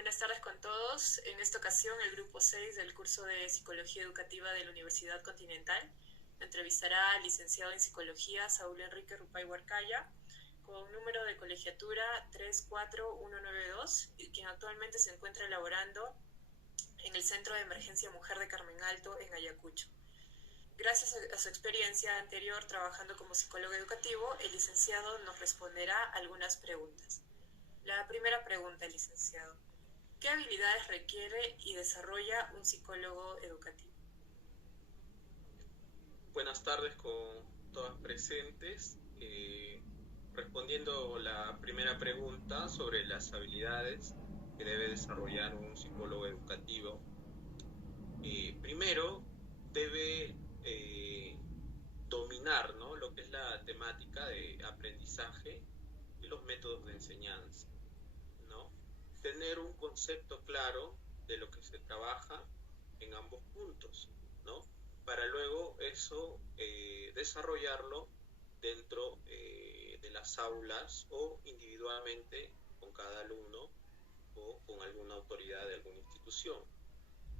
Buenas tardes con todos. En esta ocasión, el grupo 6 del curso de Psicología Educativa de la Universidad Continental entrevistará al licenciado en Psicología Saúl Enrique Rupay Huarcaya, con número de colegiatura 34192, quien actualmente se encuentra elaborando en el Centro de Emergencia Mujer de Carmen Alto, en Ayacucho. Gracias a su experiencia anterior trabajando como psicólogo educativo, el licenciado nos responderá algunas preguntas. La primera pregunta, licenciado: ¿qué habilidades requiere y desarrolla un psicólogo educativo? Buenas tardes con todas presentes. Respondiendo la primera pregunta sobre las habilidades que debe desarrollar un psicólogo educativo, primero debe dominar, ¿no?, lo que es la temática de aprendizaje y los métodos de enseñanza, ¿no? Tener un concepto claro de lo que se trabaja en ambos puntos, ¿no? Para luego eso desarrollarlo dentro de las aulas o individualmente con cada alumno o con alguna autoridad de alguna institución.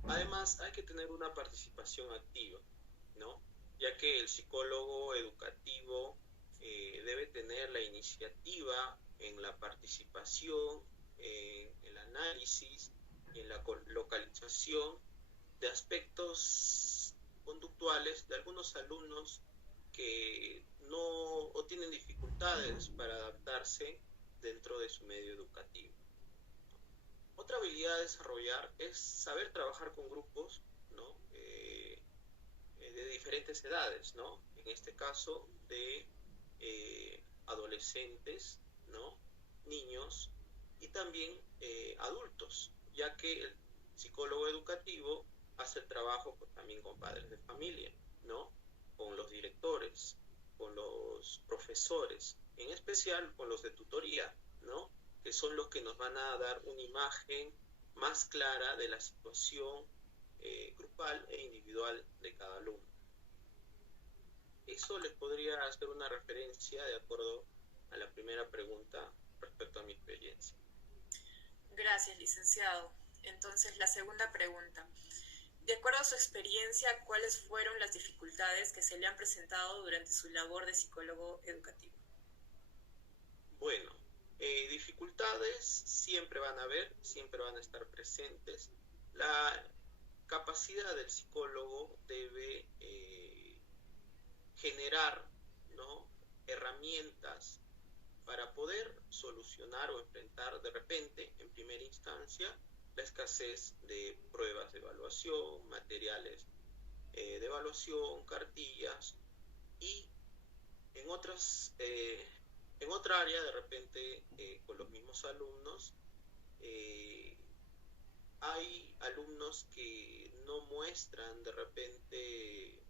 Además, hay que tener una participación activa, ¿no? Ya que el psicólogo educativo debe tener la iniciativa en la participación, en el análisis y en la localización de aspectos conductuales de algunos alumnos que no o tienen dificultades para adaptarse dentro de su medio educativo. Otra habilidad a desarrollar es saber trabajar con grupos, ¿no?, de diferentes edades, ¿no? En este caso de adolescentes, ¿no?, niños y también adultos, ya que el psicólogo educativo hace el trabajo también con padres de familia, ¿no?, con los directores, con los profesores, en especial con los de tutoría, ¿no?, que son los que nos van a dar una imagen más clara de la situación grupal e individual de cada alumno. Eso les podría hacer una referencia de acuerdo a la primera pregunta respecto a mi experiencia. Gracias, licenciado. Entonces, la segunda pregunta: de acuerdo a su experiencia, ¿cuáles fueron las dificultades que se le han presentado durante su labor de psicólogo educativo? Bueno, dificultades siempre van a haber, siempre van a estar presentes. La capacidad del psicólogo debe generar, ¿no?, herramientas para poder solucionar o enfrentar de repente, en primera instancia, la escasez de pruebas de evaluación, materiales de evaluación, cartillas, y en en otra área de repente con los mismos alumnos eh, hay alumnos que no muestran de repente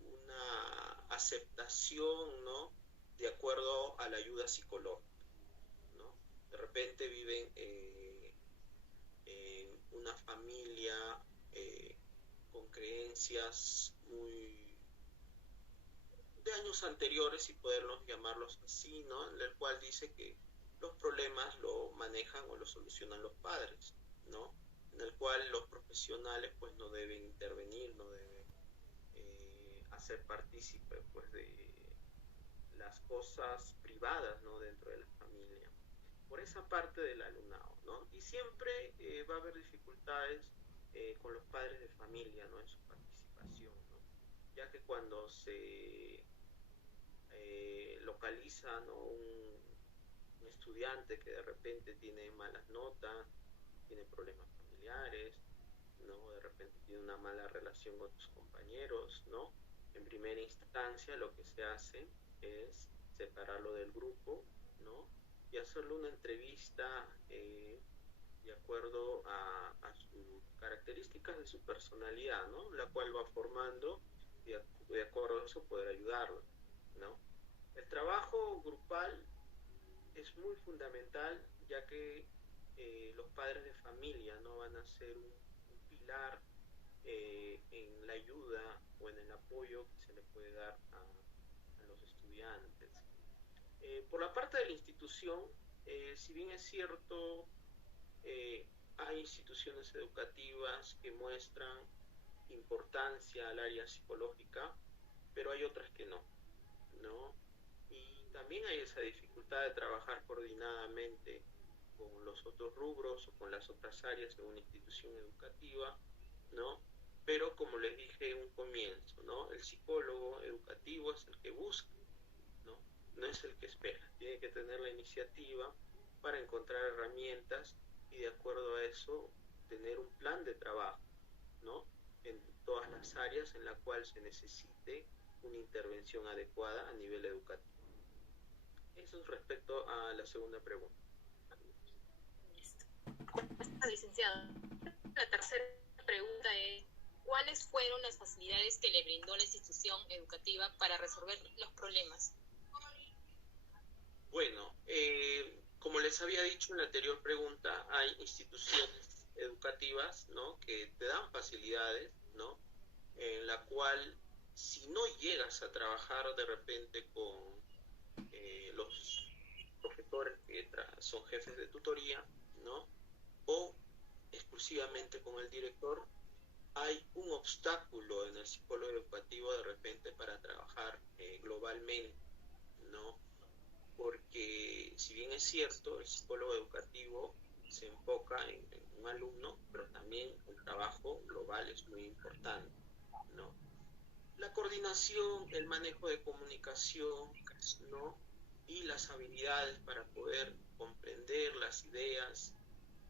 una aceptación, ¿no?, de acuerdo a la ayuda psicológica, ¿no? De repente viven en una familia con creencias muy de años anteriores, si poderlos llamarlos así, ¿no?, en el cual dice que los problemas lo manejan o lo solucionan los padres, ¿no?, en el cual los profesionales pues no deben intervenir, no deben hacer partícipe pues de las cosas privadas, ¿no?, dentro de la familia. Por esa parte del alumnado, ¿no? Y siempre va a haber dificultades con los padres de familia, ¿no?, en su participación, ¿no? Ya que cuando se localiza, ¿no?, un estudiante que de repente tiene malas notas, tiene problemas familiares, ¿no?, de repente tiene una mala relación con sus compañeros, ¿no?, en primera instancia lo que se hace es separarlo del grupo, ¿no?, y hacerle una entrevista de acuerdo a sus características de su personalidad, ¿no?, la cual va formando y de acuerdo a eso poder ayudarlo, ¿no? El trabajo grupal es muy fundamental, ya que los padres de familia no van a ser un pilar en la ayuda o en el apoyo que se le puede dar a los estudiantes. Por la parte de la institución, si bien es cierto, Hay instituciones educativas que muestran importancia al área psicológica, pero hay otras que no, ¿no? Y también hay esa dificultad de trabajar coordinadamente con los otros rubros o con las otras áreas de una institución educativa, ¿no? Pero como les dije en un comienzo, ¿no? El psicólogo educativo es el que busca, ¿no? No es el que espera. Tiene que tener la iniciativa para encontrar herramientas y de acuerdo a eso tener un plan de trabajo, ¿no? En todas las áreas en la cual se necesite una intervención adecuada a nivel educativo. Eso es respecto a la segunda pregunta. Licenciado, la tercera pregunta es, ¿cuáles fueron las facilidades que le brindó la institución educativa para resolver los problemas? Bueno, como les había dicho en la anterior pregunta, hay instituciones educativas, ¿no?, que te dan facilidades, ¿no?, en la cual si no llegas a trabajar de repente con los profesores que son jefes de tutoría, ¿no?, o exclusivamente con el director, hay un obstáculo en el psicólogo educativo de repente para trabajar globalmente, ¿no? Porque si bien es cierto, el psicólogo educativo se enfoca en un alumno, pero también el trabajo global es muy importante, ¿no? La coordinación, el manejo de comunicación, ¿no?, y las habilidades para poder comprender las ideas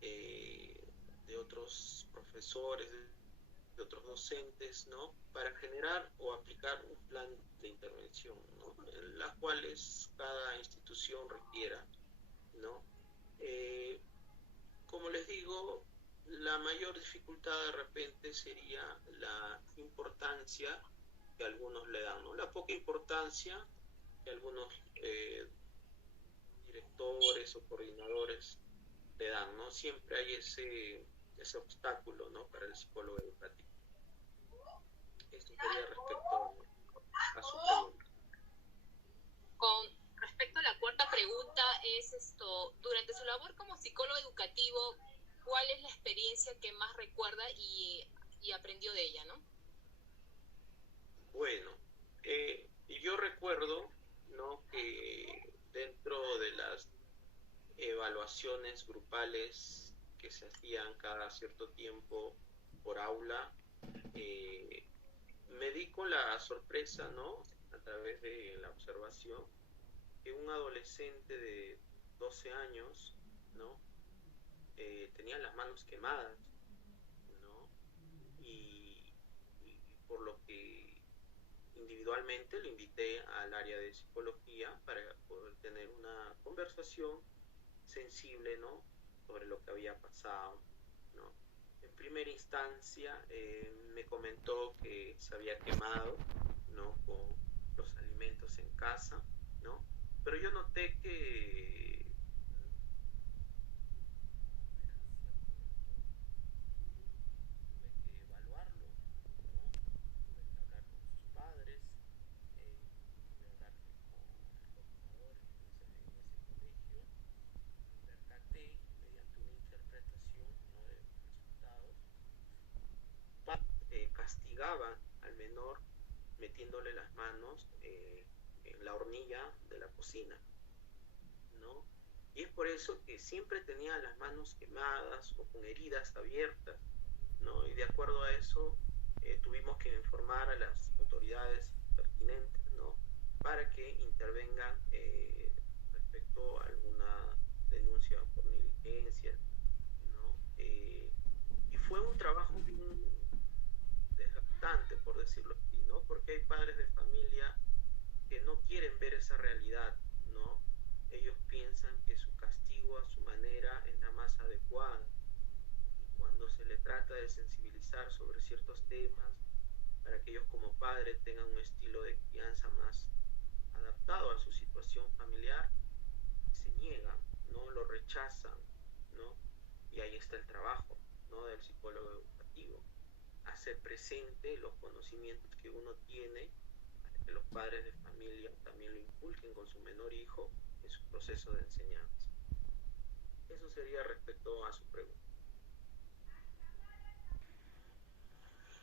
de otros profesores, de otros docentes, ¿no?, para generar o aplicar un plan de intervención, ¿no?, en las cuales cada institución requiera, ¿no? Como les digo, la mayor dificultad de repente sería la importancia que algunos le dan, ¿no?, la poca importancia que algunos directores o coordinadores le dan, ¿no? Siempre hay ese obstáculo, ¿no?, para el psicólogo educativo. Esto sería respecto a su pregunta. Con respecto a la cuarta pregunta, es durante su labor como psicólogo educativo, ¿cuál es la experiencia que más recuerda y aprendió de ella, no? Bueno, yo recuerdo, ¿no?, que dentro de las evaluaciones grupales que se hacían cada cierto tiempo por aula, me di con la sorpresa, ¿no?, a través de la observación, que un adolescente de 12 años, ¿no?, tenía las manos quemadas, ¿no? Y por lo que individualmente lo invité al área de psicología para poder tener una conversación sensible, ¿no?, sobre lo que había pasado, ¿no? En primera instancia me comentó que se había quemado, ¿no?, con los alimentos en casa, ¿no? Pero yo noté que tuve que evaluarlo, ¿no? Tuve que hablar con sus padres, tuve que hablar con el coordinador en ese colegio. Percaté mediante una interpretación, ¿no?, de los resultados, castigaban al menor metiéndole las manos en la hornilla de la cocina, ¿no? Y es por eso que siempre tenía las manos quemadas o con heridas abiertas, ¿no? Y de acuerdo a eso tuvimos que informar a las autoridades pertinentes, ¿no?, para que intervengan respecto a alguna denuncia por negligencia, ¿no? Y fue un trabajo bien desgastante, por decirlo así, ¿no? Porque hay padres de familia que no quieren ver esa realidad, ¿no? Ellos piensan que su castigo a su manera es la más adecuada. Y cuando se le trata de sensibilizar sobre ciertos temas, para que ellos como padres tengan un estilo de crianza más adaptado a su situación familiar, se niegan, ¿no?, lo rechazan, ¿no? Y ahí está el trabajo, ¿no?, del psicólogo educativo, hacer presente los conocimientos que uno tiene para que los padres de familia también lo inculquen con su menor hijo en su proceso de enseñanza. Eso sería respecto a su pregunta.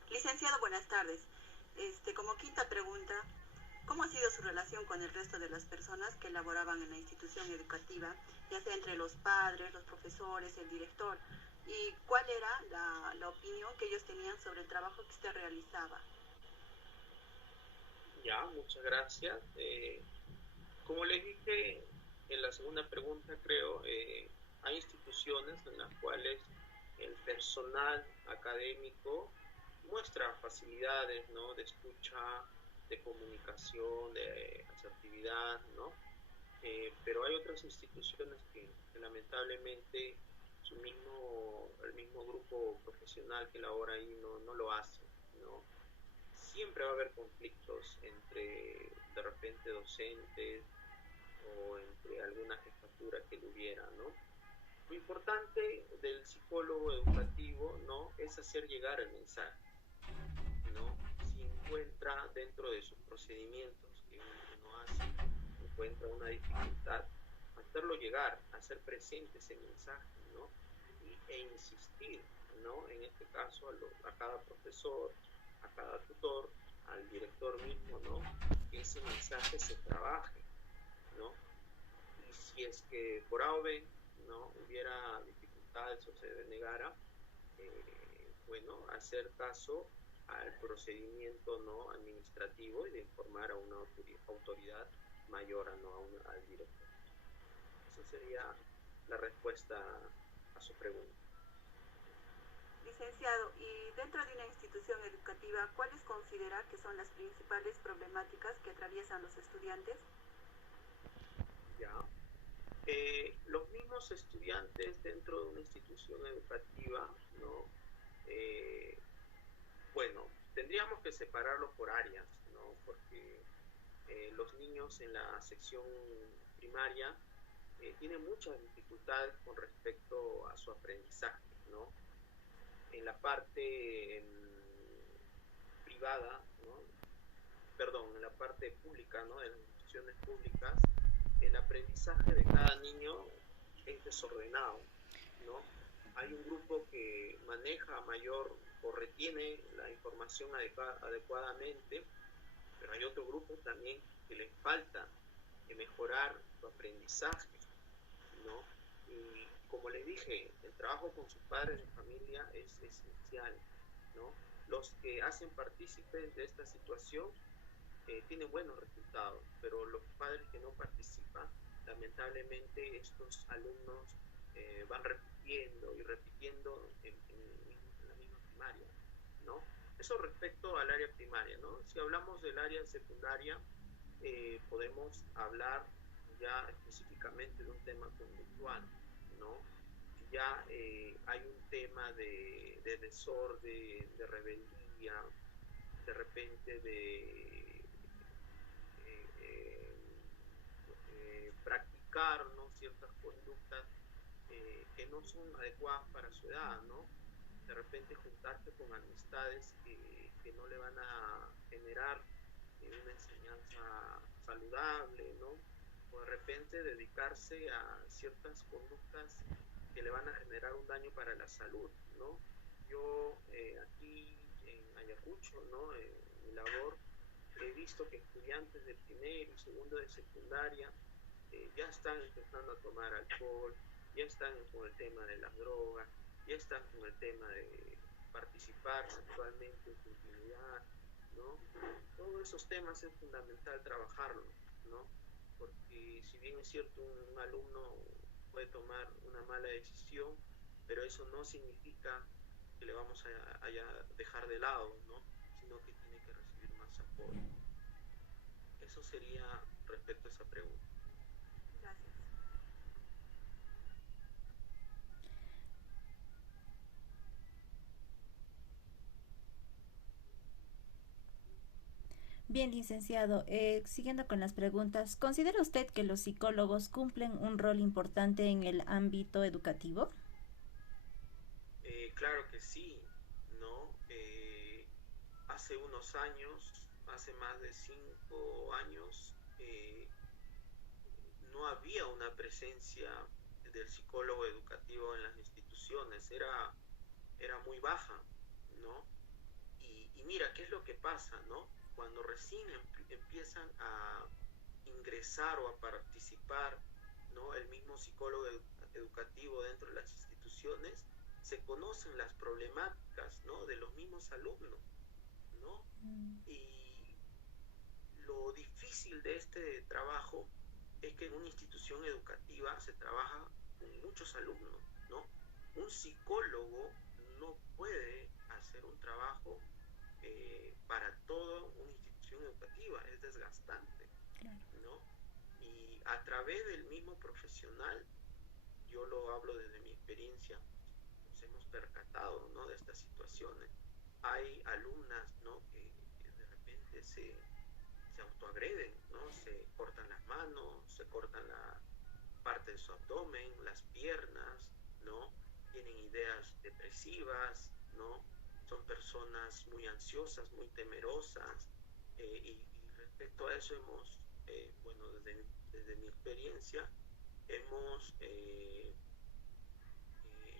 Licenciado, buenas tardes. Como quinta pregunta, ¿cómo ha sido su relación con el resto de las personas que laboraban en la institución educativa, ya sea entre los padres, los profesores, el director? ¿Y cuál era la opinión que ellos tenían sobre el trabajo que usted realizaba? Ya, muchas gracias. Como les dije en la segunda pregunta, creo, hay instituciones en las cuales el personal académico muestra facilidades, ¿no? De escucha, de comunicación, de asertividad, ¿no? Pero hay otras instituciones que lamentablemente el mismo grupo profesional que labora ahí no lo hace, ¿no? Siempre va a haber conflictos entre de repente docentes o entre alguna jefatura que lo hubiera, ¿no? Lo importante del psicólogo educativo, ¿no? Es hacer llegar el mensaje, ¿no? Si encuentra dentro de sus procedimientos que uno hace, encuentra una dificultad, hacerlo llegar, hacer presente ese mensaje, ¿no? E insistir, ¿no? En este caso a cada profesor, a cada tutor, al director mismo, ¿no? Que ese mensaje se trabaje, ¿no? Y si es que por A o B, ¿no? Hubiera dificultades o se denegara, bueno, hacer caso al procedimiento, ¿no? Administrativo y de informar a una autoridad mayor, ¿no? Al director. Esa sería la respuesta a su pregunta. Licenciado, y dentro de una institución educativa, ¿cuáles considera que son las principales problemáticas que atraviesan los estudiantes? Ya. Los mismos estudiantes dentro de una institución educativa, ¿no? Bueno, tendríamos que separarlos por áreas, ¿no? Porque los niños en la sección primaria tienen muchas dificultades con respecto a su aprendizaje, ¿no? En la parte privada, ¿no? Perdón, en la parte pública, ¿no? En las instituciones públicas, el aprendizaje de cada niño es desordenado, ¿no? Hay un grupo que maneja mayor o retiene la información adecuadamente, pero hay otro grupo también que les falta mejorar su aprendizaje, ¿no? Y como les dije, el trabajo con sus padres de familia es esencial, ¿no? Los que hacen partícipes de esta situación tienen buenos resultados, pero los padres que no participan, lamentablemente estos alumnos van repitiendo y repitiendo en la misma primaria, ¿no? Eso respecto al área primaria, ¿no? Si hablamos del área secundaria, podemos hablar ya específicamente de un tema conductual, ¿no? Ya hay un tema de desorden, de rebeldía, de repente de practicar, ¿no? Ciertas conductas que no son adecuadas para su edad, ¿no? De repente juntarse con amistades que no le van a generar una enseñanza saludable, ¿no? O de repente dedicarse a ciertas conductas que le van a generar un daño para la salud, ¿no? Yo aquí en Ayacucho, ¿no? En mi labor, he visto que estudiantes de primero y segundo de secundaria ya están empezando a tomar alcohol, ya están con el tema de las drogas, ya están con el tema de participar sexualmente en su intimidad, ¿no? Todos esos temas es fundamental trabajarlos, ¿no? Porque si bien es cierto, un alumno puede tomar una mala decisión, pero eso no significa que le vamos a dejar de lado, ¿no? Sino que tiene que recibir más apoyo. Eso sería respecto a esa pregunta. Gracias. Bien, licenciado, siguiendo con las preguntas, ¿considera usted que los psicólogos cumplen un rol importante en el ámbito educativo? Claro que sí, ¿no? Hace unos años, hace más de 5 años, no había una presencia del psicólogo educativo en las instituciones era muy baja, ¿no? Y mira, ¿qué es lo que pasa, no? Cuando recién empiezan a ingresar o a participar, ¿no? El mismo psicólogo educativo dentro de las instituciones, se conocen las problemáticas, ¿no? De los mismos alumnos, ¿no? Y lo difícil de este trabajo es que en una institución educativa se trabaja con muchos alumnos, ¿no? Un psicólogo no puede hacer un trabajo para toda una institución educativa, es desgastante, ¿no? Y a través del mismo profesional, yo lo hablo desde mi experiencia, nos hemos percatado, ¿no? De estas situaciones. Hay alumnas, ¿no? Que de repente se autoagreden, ¿no? Se cortan las manos, se cortan la parte de su abdomen, las piernas, ¿no? Tienen ideas depresivas, ¿no? Son personas muy ansiosas, muy temerosas, y respecto a eso hemos, bueno, desde mi experiencia, hemos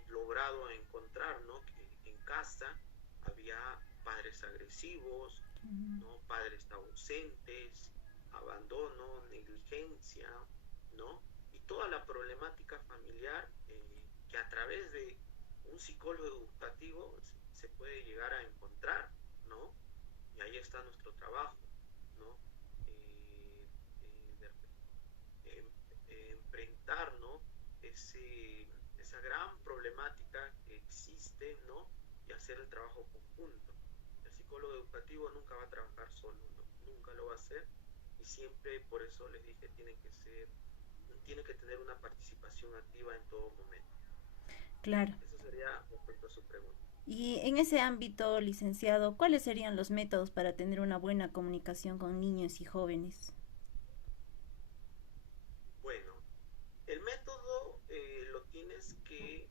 logrado encontrar, ¿no? Que en casa había padres agresivos, ¿no? Padres ausentes, abandono, negligencia, ¿no? Y toda la problemática familiar que a través de un psicólogo educativo se puede llegar a encontrar, ¿no? Y ahí está nuestro trabajo, ¿no? Enfrentar, ¿no? Esa gran problemática que existe, ¿no? Y hacer el trabajo conjunto. El psicólogo educativo nunca va a trabajar solo, ¿no? Nunca lo va a hacer, y siempre, por eso les dije, tiene que tener una participación activa en todo momento. Claro. Eso sería respecto a su pregunta. Y en ese ámbito, licenciado, ¿cuáles serían los métodos para tener una buena comunicación con niños y jóvenes? Bueno, el método lo tienes que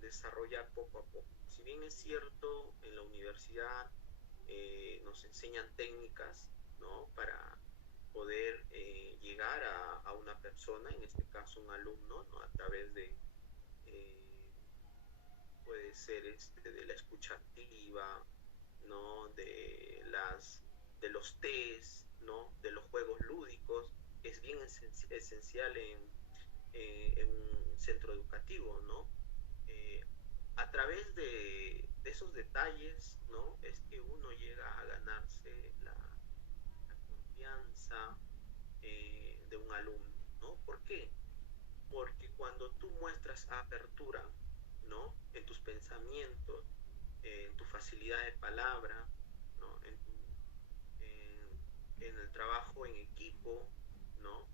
desarrollar poco a poco. Si bien es cierto, en la universidad nos enseñan técnicas, ¿no? Para poder llegar a una persona, en este caso un alumno, ¿no? A través de, puede ser de la escucha activa, ¿no? De los test, ¿no? De los juegos lúdicos, que es bien esencial en un centro educativo, ¿no? A través de esos detalles, ¿no? Es que uno llega a ganarse la confianza de un alumno, ¿no? ¿Por qué? Porque cuando tú muestras apertura, ¿no? En tus pensamientos, en tu facilidad de palabra, ¿no? En el trabajo en equipo, ¿no?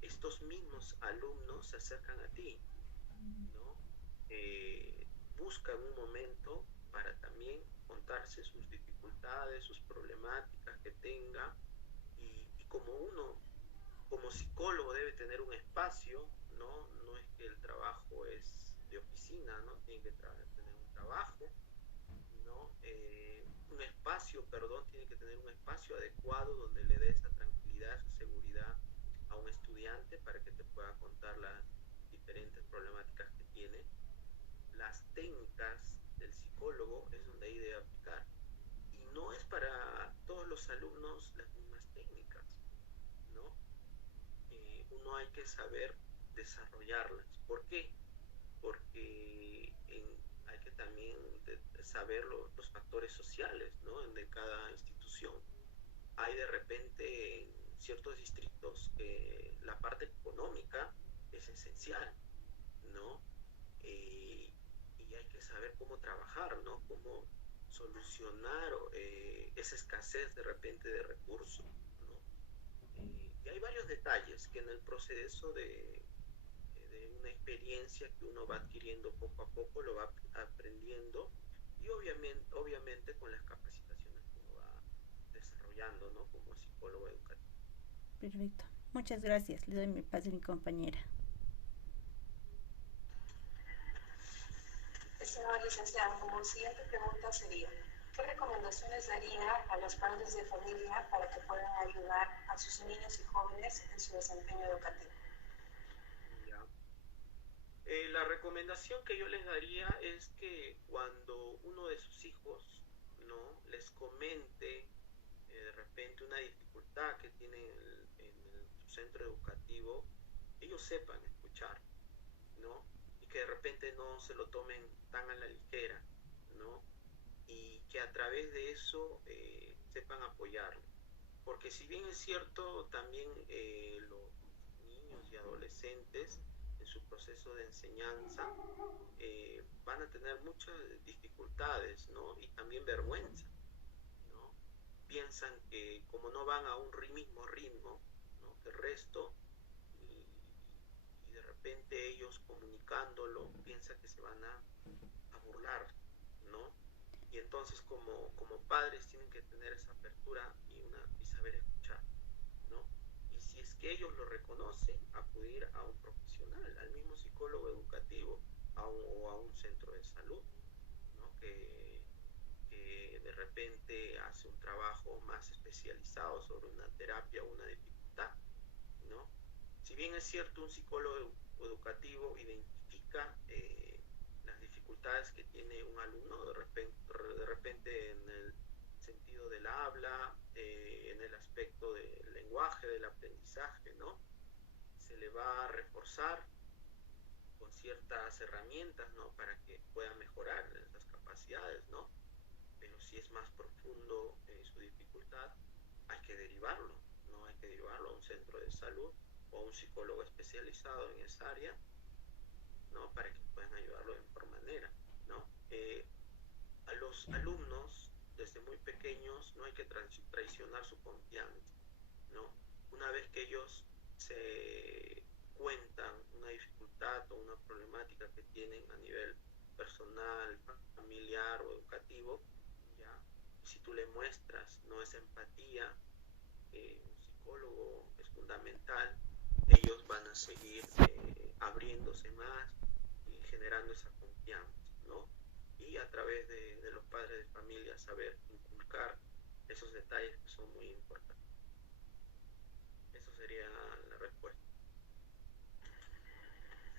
Estos mismos alumnos se acercan a ti, ¿no? Buscan un momento para también contarse sus dificultades, sus problemáticas que tenga, y como uno, como psicólogo, debe tener un espacio, ¿no? No es que el trabajo es de oficina, ¿no? Tiene que tener un trabajo, ¿no? Un espacio, tiene que tener un espacio adecuado donde le dé esa tranquilidad, esa seguridad a un estudiante para que te pueda contar las diferentes problemáticas que tiene. Las técnicas del psicólogo es donde hay de aplicar, y no es para todos los alumnos las mismas técnicas, ¿no? Uno hay que saber desarrollarlas. ¿Por qué? Porque hay que también saber los factores sociales, ¿no? De cada institución. Hay de repente en ciertos distritos la parte económica es esencial, ¿no? Y hay que saber cómo trabajar, ¿no? Cómo solucionar esa escasez de repente de recursos, ¿no? Y hay varios detalles que en el proceso de una experiencia que uno va adquiriendo poco a poco, lo va aprendiendo, y obviamente con las capacitaciones que uno va desarrollando, ¿no? Como psicólogo educativo. Perfecto. Muchas gracias. Le doy mi paso a mi compañera. Estimado licenciado, como siguiente pregunta sería, ¿qué recomendaciones daría a los padres de familia para que puedan ayudar a sus niños y jóvenes en su desempeño educativo? La recomendación que yo les daría es que cuando uno de sus hijos, ¿no?, les comente de repente una dificultad que tienen su centro educativo, ellos sepan escuchar, ¿no? Y que de repente no se lo tomen tan a la ligera, ¿no? Y que a través de eso sepan apoyarlo. Porque si bien es cierto, también los niños y adolescentes en su proceso de enseñanza van a tener muchas dificultades, ¿no? Y también vergüenza, ¿no? Piensan que como no van a un mismo ritmo, ¿no?, que el resto, y de repente ellos comunicándolo piensan que se van a burlar, ¿no? Y entonces como padres tienen que tener esa apertura y saber escuchar, ¿no? Y si es que ellos lo reconocen, acudir a un profesional, al mismo psicólogo educativo o a un centro de salud, ¿no?, que de repente hace un trabajo más especializado sobre una terapia o una dificultad, ¿no? Si bien es cierto, un psicólogo educativo identifica las dificultades que tiene un alumno, de repente en el sentido del habla, en el aspecto del lenguaje, del aprendizaje, ¿no? Se le va a reforzar con ciertas herramientas, ¿no?, para que pueda mejorar esas capacidades, ¿no? Pero si es más profundo su dificultad, hay que derivarlo, ¿no? Hay que derivarlo a un centro de salud o a un psicólogo especializado en esa área, ¿no?, para que puedan ayudarlo de mejor manera, ¿no? A los alumnos, desde muy pequeños, no hay que traicionar su confianza, ¿no? Una vez que ellos se cuentan una dificultad o una problemática que tienen a nivel personal, familiar o educativo, ya, si tú le muestras, no, esa empatía, un psicólogo es fundamental, ellos van a seguir abriéndose más y generando esa confianza, ¿no? Y a través de los padres de familia saber inculcar esos detalles que son muy importantes. Eso sería la respuesta.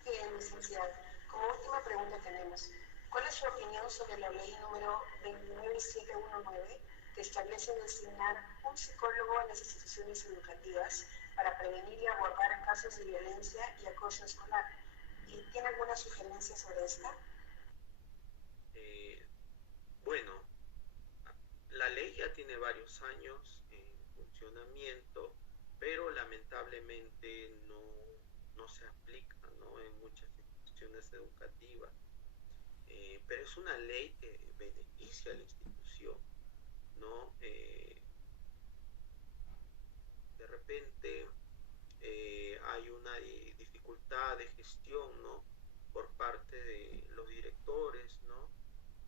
Bien, licenciado. Como última pregunta tenemos, ¿cuál es su opinión sobre la ley número 29719 que establece designar un psicólogo en las instituciones educativas para prevenir y abordar casos de violencia y acoso escolar? ¿Y tiene alguna sugerencia sobre esta? Bueno, la ley ya tiene varios años en funcionamiento, pero lamentablemente no se aplica, ¿no?, en muchas instituciones educativas. Pero es una ley que beneficia a la institución, ¿no? De repente hay una dificultad de gestión, ¿no?, por parte de los directores, ¿no?,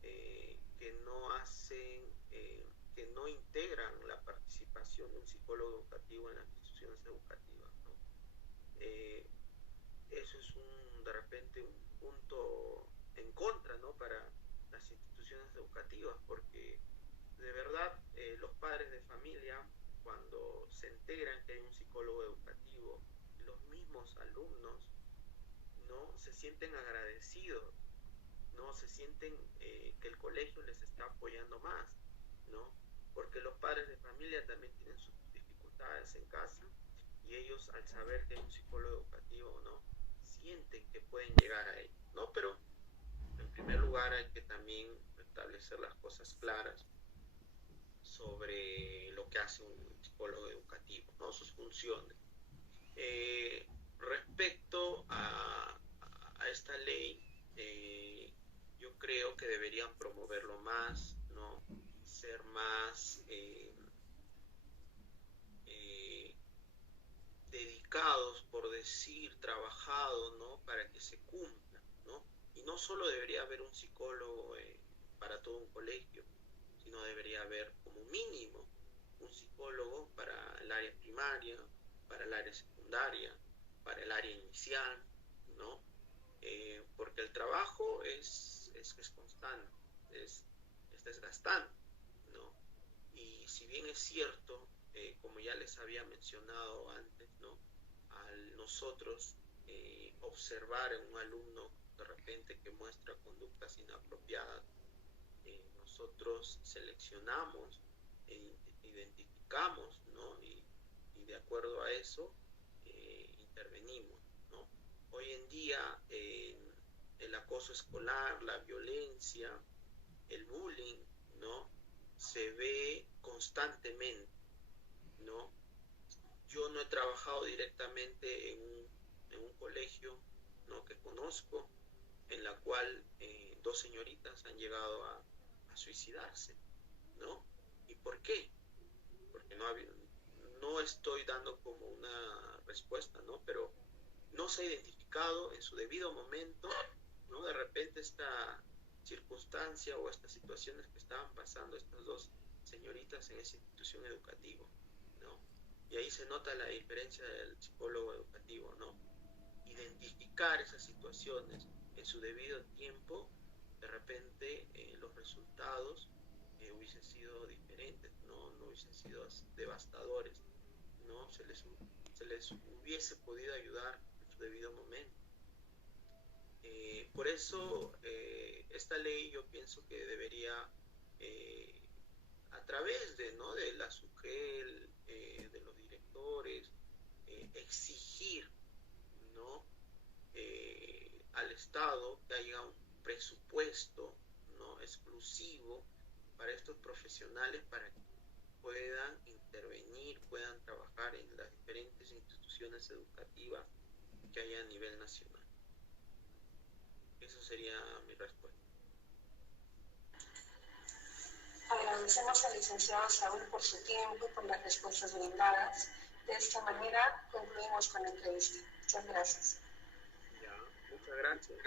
que no hacen, que no integran la participación de un psicólogo educativo en las instituciones educativas, ¿no? Eso es de repente un punto en contra, ¿no?, para las instituciones educativas, porque de verdad los padres de familia, cuando se enteran que hay un psicólogo educativo, los mismos alumnos, ¿no?, se sienten agradecidos, ¿no?, se sienten que el colegio les está apoyando más, ¿no?, porque los padres de familia también tienen sus dificultades en casa y ellos, al saber que hay un psicólogo educativo, ¿no?, sienten que pueden llegar a él, ¿no? Pero en primer lugar hay que también establecer las cosas claras sobre lo que hace un psicólogo educativo, ¿no?, sus funciones. Respecto a esta ley, yo creo que deberían promoverlo más, ¿no?, ser más dedicados, por decir, trabajados, ¿no?, para que se cumpla, ¿no? Y no solo debería haber un psicólogo para todo un colegio, sino debería haber como mínimo un psicólogo para el área primaria, para el área secundaria, para el área inicial, ¿no? Porque el trabajo es constante, es desgastante, ¿no? Y si bien es cierto, como ya les había mencionado antes, ¿no?, al nosotros observar en un alumno de repente que muestra conductas inapropiadas, nosotros seleccionamos e identificamos, ¿no? Y de acuerdo a eso intervenimos, ¿no? Hoy en día el acoso escolar, la violencia, el bullying, ¿no? Se ve constantemente, ¿no? Yo no he trabajado directamente en un colegio, ¿no? Que conozco, en la cual dos señoritas han llegado a suicidarse, ¿no? ¿Y por qué? Porque no estoy dando como una respuesta, ¿no? Pero no se ha identificado en su debido momento, ¿no? De repente esta circunstancia o estas situaciones que estaban pasando estas dos señoritas en esa institución educativa, ¿no? Y ahí se nota la diferencia del psicólogo educativo, ¿no? Identificar esas situaciones en su debido tiempo, de repente los resultados hubiesen sido diferentes, no hubiesen sido devastadores, ¿no? Se les hubiese podido ayudar en su debido momento. Por eso esta ley yo pienso que debería, a través de, ¿no? de la SUGEL, de los directores, exigir, ¿no? Al Estado que haya un presupuesto, ¿no? exclusivo para estos profesionales para que puedan intervenir, puedan trabajar en las diferentes instituciones educativas que hay a nivel nacional. Eso sería mi respuesta. Agradecemos al licenciado Saúl por su tiempo y por las respuestas brindadas. De esta manera concluimos con la entrevista. Muchas gracias. Ya, muchas gracias.